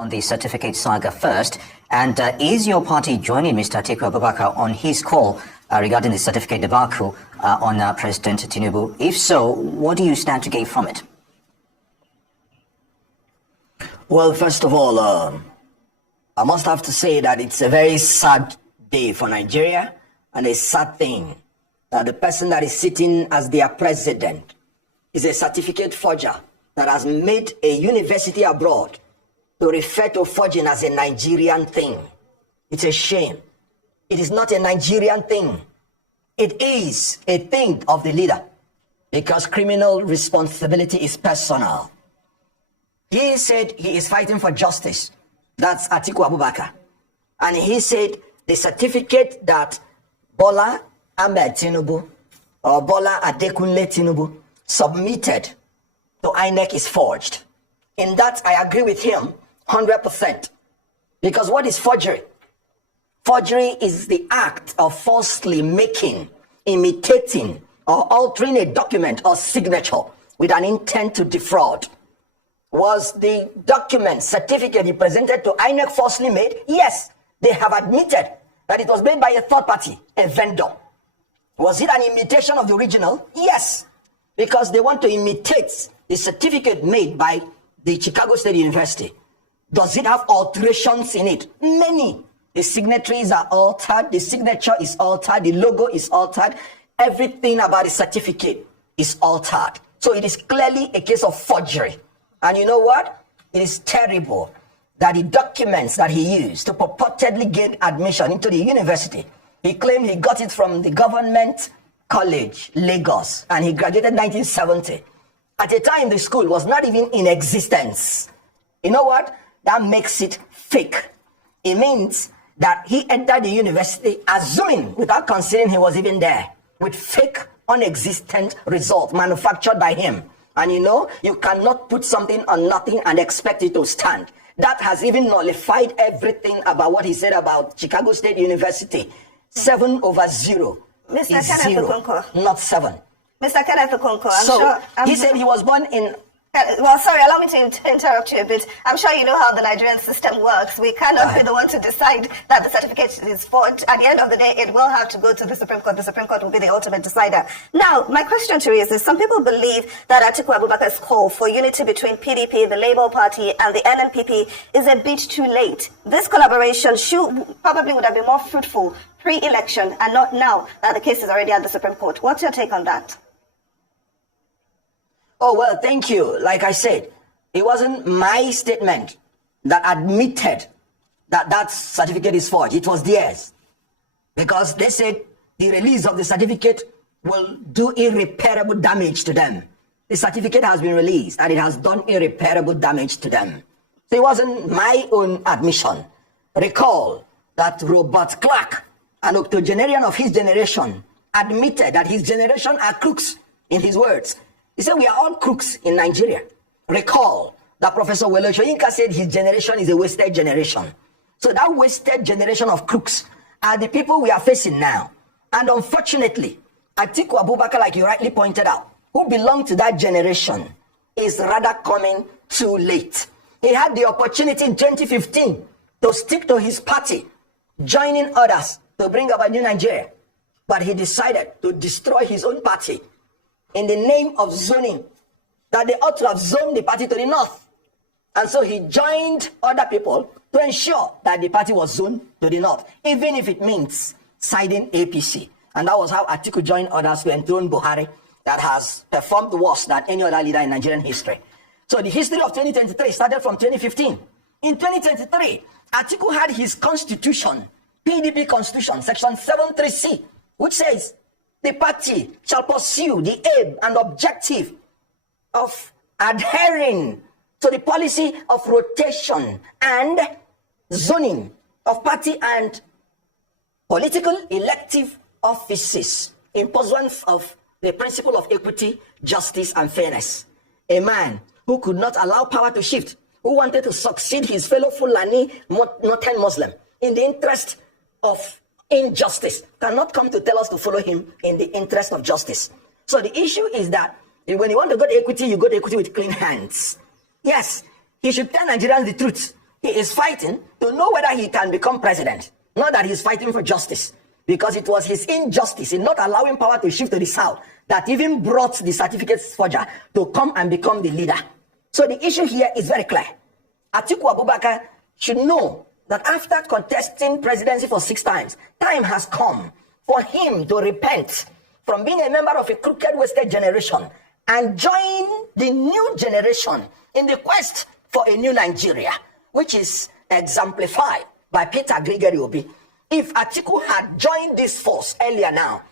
on the certificate saga first. And is your party joining Mr. Atiku Abubakar on his call regarding the certificate debacle on President Tinubu? If so, what do you stand to gain from it? Well, first of all, I must have to say that it's a very sad day for Nigeria, and a sad thing that the person that is sitting as their president is a certificate forger that has made a university abroad to refer to forging as a Nigerian thing. It's a shame. It is not a Nigerian thing. It is a thing of the leader, because criminal responsibility is personal. He said he is fighting for justice. That's Atiku Abubakar. And he said the certificate that Bola Ahmed Tinubu or Bola Adekunle Tinubu submitted to INEC is forged. In that, I agree with him 100%. Because what is forgery? Forgery is the act of falsely making, imitating, or altering a document or signature with an intent to defraud. Was the document, certificate he presented to INEC falsely made? Yes, they have admitted that it was made by a third party, a vendor. Was it an imitation of the original? Yes, because they want to imitate the certificate made by the Chicago State University. Does it have alterations in it? Many. The signatories are altered, the signature is altered, the logo is altered, everything about the certificate is altered. So it is clearly a case of forgery. And you know what? It is terrible that the documents that he used to purportedly gain admission into the university, he claimed he got it from the government college, Lagos, and he graduated in 1970. At a time, the school was not even in existence. You know what? That makes it fake. It means that he entered the university assuming, without considering he was even there, with fake, unexistent results manufactured by him. And you know, you cannot put something on nothing and expect it to stand. That has even nullified everything about what he said about Chicago State University. 7/0 Mr. is Kenneth 0, Okonkwo. not 7. Mr. Kenneth Okonkwo, He said he was born in... Well, sorry, allow me to interrupt you a bit. I'm sure you know how the Nigerian system works. We cannot be the one to decide that the certificate is forged. At the end of the day, it will have to go to the Supreme Court. The Supreme Court will be the ultimate decider. Now, my question to you is this. Some people believe that Atiku Abubakar's call for unity between PDP, the Labour Party, and the NNPP is a bit too late. This collaboration probably would have been more fruitful pre-election and not now that the case is already at the Supreme Court. What's your take on that? Oh, well, thank you. Like I said, it wasn't my statement that admitted that that certificate is forged. It was theirs. Because they said the release of the certificate will do irreparable damage to them. The certificate has been released and it has done irreparable damage to them. So it wasn't my own admission. Recall that Robert Clark, an octogenarian of his generation, admitted that his generation are crooks, in his words. He said, we are all crooks in Nigeria. Recall that Professor Wole Soyinka said his generation is a wasted generation. So that wasted generation of crooks are the people we are facing now. And unfortunately, Atiku Abubakar, like you rightly pointed out, who belonged to that generation, is rather coming too late. He had the opportunity in 2015 to stick to his party, joining others to bring about new Nigeria. But he decided to destroy his own party in the name of zoning, that they ought to have zoned the party to the north. And so he joined other people to ensure that the party was zoned to the north, even if it means siding APC. And that was how Atiku joined others to enthrone Buhari, that has performed worse than any other leader in Nigerian history. So the history of 2023 started from 2015. In 2023, Atiku had his constitution, PDP constitution, section 73C, which says, the party shall pursue the aim and objective of adhering to the policy of rotation and zoning of party and political elective offices in pursuance of the principle of equity, justice, and fairness. A man who could not allow power to shift, who wanted to succeed his fellow Fulani Northern Muslim in the interest of injustice, cannot come to tell us to follow him in the interest of justice. So the issue is that when you want to go to equity, you go to equity with clean hands. Yes, he should tell Nigerians the truth. He is fighting to know whether he can become president. Not that he's fighting for justice. Because it was his injustice in not allowing power to shift to the south that even brought the certificate forger to come and become the leader. So the issue here is very clear. Atiku Abubakar should know that after contesting presidency for 6 times, time has come for him to repent from being a member of a crooked, wasted generation and join the new generation in the quest for a new Nigeria, which is exemplified by Peter Gregory Obi. If Atiku had joined this force earlier now,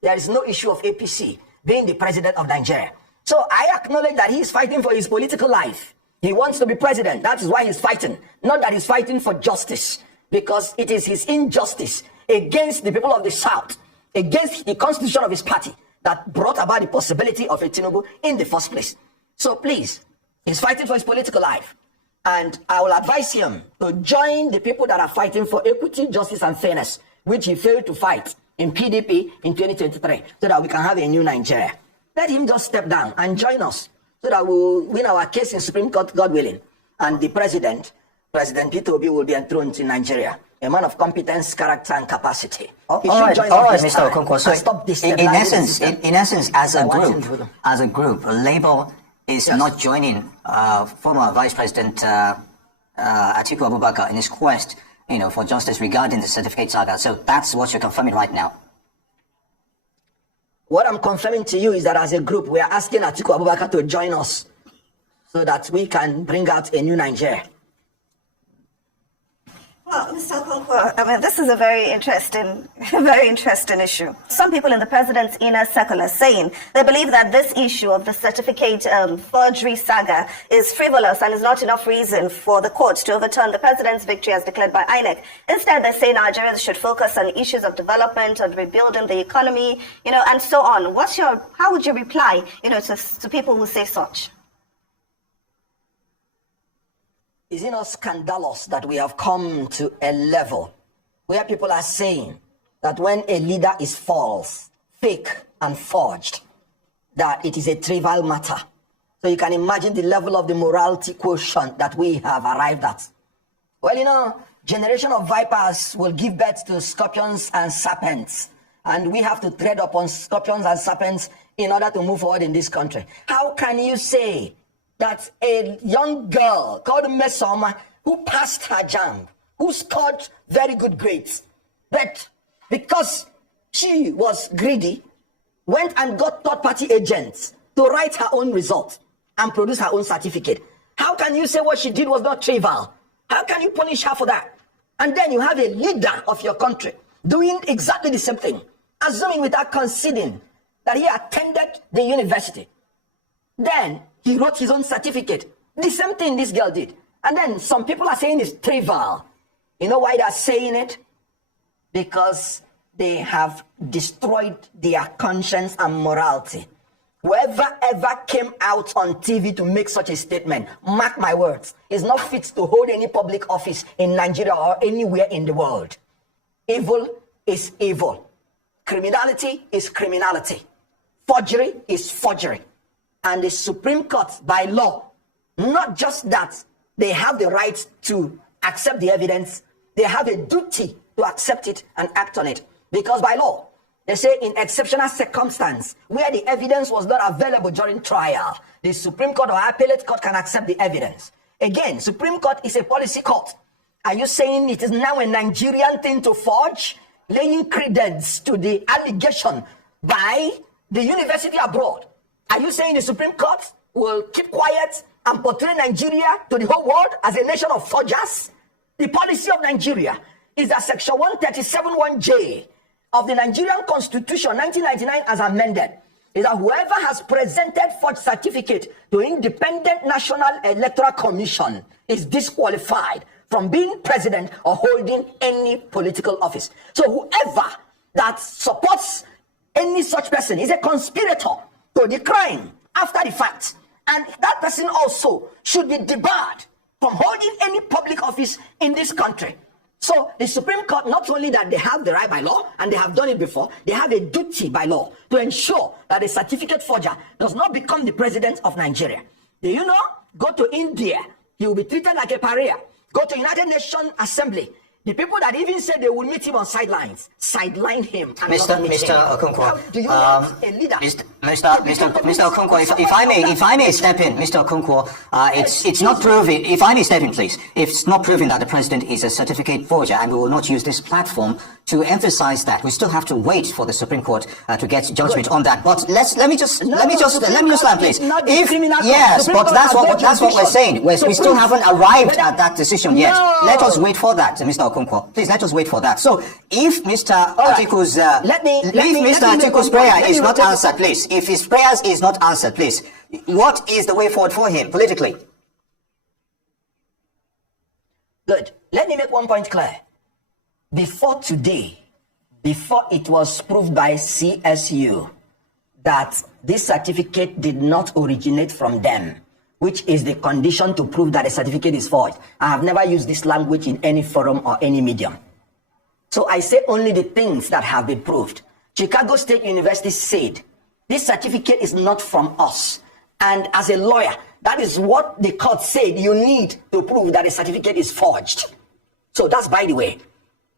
there is no issue of APC being the president of Nigeria. So I acknowledge that he is fighting for his political life. He wants to be president. That is why he's fighting. Not that he's fighting for justice, because it is his injustice against the people of the South, against the constitution of his party, that brought about the possibility of a Tinubu in the first place. So please, he's fighting for his political life. And I will advise him to join the people that are fighting for equity, justice, and fairness, which he failed to fight in PDP in 2023, so that we can have a new Nigeria. Let him just step down and join us, so that we will win our case in Supreme Court, God willing. And the President Peter Obi, will be enthroned in Nigeria. A man of competence, character, and capacity. All right, Mr. Okonkwo. So, in essence, as a group, Labour is not joining former Vice President Atiku Abubakar in his quest, for justice regarding the certificate saga. So that's what you're confirming right now. What I'm confirming to you is that as a group, we are asking Atiku Abubakar to join us so that we can bring out a new Nigeria. Well, Mr. Okonkwo, this is a very interesting issue. Some people in the president's inner circle are saying they believe that this issue of the certificate forgery saga is frivolous and is not enough reason for the court to overturn the president's victory as declared by INEC. Instead, they say Nigerians should focus on issues of development, on rebuilding the economy, and so on. How would you reply, to people who say such? Is it not scandalous that we have come to a level where people are saying that when a leader is false, fake, and forged, that it is a trivial matter? So you can imagine the level of the morality quotient that we have arrived at. Well, generation of vipers will give birth to scorpions and serpents, and we have to tread upon scorpions and serpents in order to move forward in this country. How can you say that a young girl called Mesoma, who passed her JAMB, who scored very good grades, but because she was greedy, went and got third-party agents to write her own result and produce her own certificate? How can you say what she did was not trivial? How can you punish her for that? And then you have a leader of your country doing exactly the same thing, assuming without conceding that he attended the university. Then he wrote his own certificate. The same thing this girl did. And then some people are saying it's trivial. You know why they're saying it? Because they have destroyed their conscience and morality. Whoever ever came out on TV to make such a statement, mark my words, is not fit to hold any public office in Nigeria or anywhere in the world. Evil is evil. Criminality is criminality. Forgery is forgery. And the Supreme Court, by law, not just that, they have the right to accept the evidence, they have a duty to accept it and act on it. Because by law, they say in exceptional circumstance, where the evidence was not available during trial, the Supreme Court or appellate court can accept the evidence. Again, Supreme Court is a policy court. Are you saying it is now a Nigerian thing to forge, laying credence to the allegation by the university abroad? Are you saying the Supreme Court will keep quiet and portray Nigeria to the whole world as a nation of forgers? The policy of Nigeria is that Section 137(1)(j) of the Nigerian Constitution, 1999 as amended, is that whoever has presented forged certificate to Independent National Electoral Commission is disqualified from being president or holding any political office. So whoever that supports any such person is a conspirator to the crime after the fact, and that person also should be debarred from holding any public office in this country. So the Supreme Court, not only that they have the right by law, and they have done it before, they have a duty by law to ensure that a certificate forger does not become the president of Nigeria. Do you know? Go to India, he will be treated like a pariah. Go to United Nations Assembly. The people that even said they would meet him on sidelines, sideline him. And Mr. Okonkwo, do you want a leader? Mr. Okonkwo, if I may step in, Mr. Okonkwo, it's not proven. If I may step in, please. It's not proven that the president is a certificate forger, and we will not use this platform to emphasize that. We still have to wait for the Supreme Court to get judgment on that. But let me just land, please. Yes, but that's what we're saying. We still haven't arrived at that decision yet. Let us wait for that, Mr. Okonkwo. Please let us wait for that. So if Mr. Atiku's Atiku's prayer is not answered, please. If his prayers is not answered, please. What is the way forward for him politically? Good. Let me make one point clear. Before today, before it was proved by CSU that this certificate did not originate from them, which is the condition to prove that a certificate is forged. I have never used this language in any forum or any medium. So I say only the things that have been proved. Chicago State University said, this certificate is not from us. And as a lawyer, that is what the court said you need to prove that a certificate is forged. So that's by the way.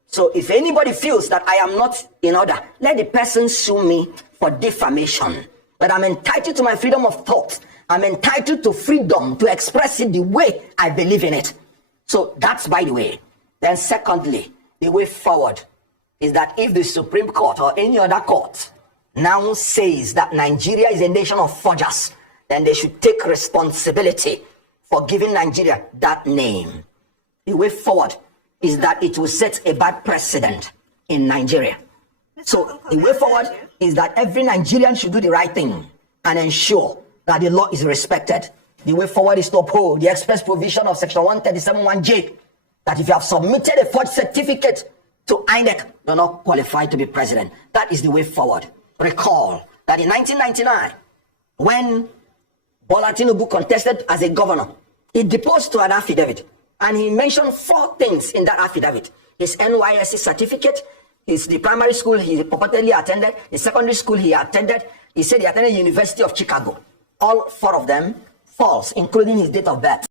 So if anybody feels that I am not in order, let the person sue me for defamation. But I'm entitled to my freedom of thought. I'm entitled to freedom to express it the way I believe in it. So that's by the way. Then secondly, the way forward is that if the Supreme Court or any other court now says that Nigeria is a nation of forgers, then they should take responsibility for giving Nigeria that name. The way forward is that it will set a bad precedent in Nigeria. So the way forward is that every Nigerian should do the right thing and ensure that the law is respected. The way forward is to uphold the express provision of Section 137(1)J, that if you have submitted a forged certificate to INEC, you're not qualified to be president. That is the way forward. Recall that in 1999, when Bola Tinubu contested as a governor, he deposed to an affidavit, and he mentioned 4 things in that affidavit: his NYSC certificate, the primary school he purportedly attended, the secondary school he attended. He said he attended University of Chicago. All 4 of them false, including his date of birth.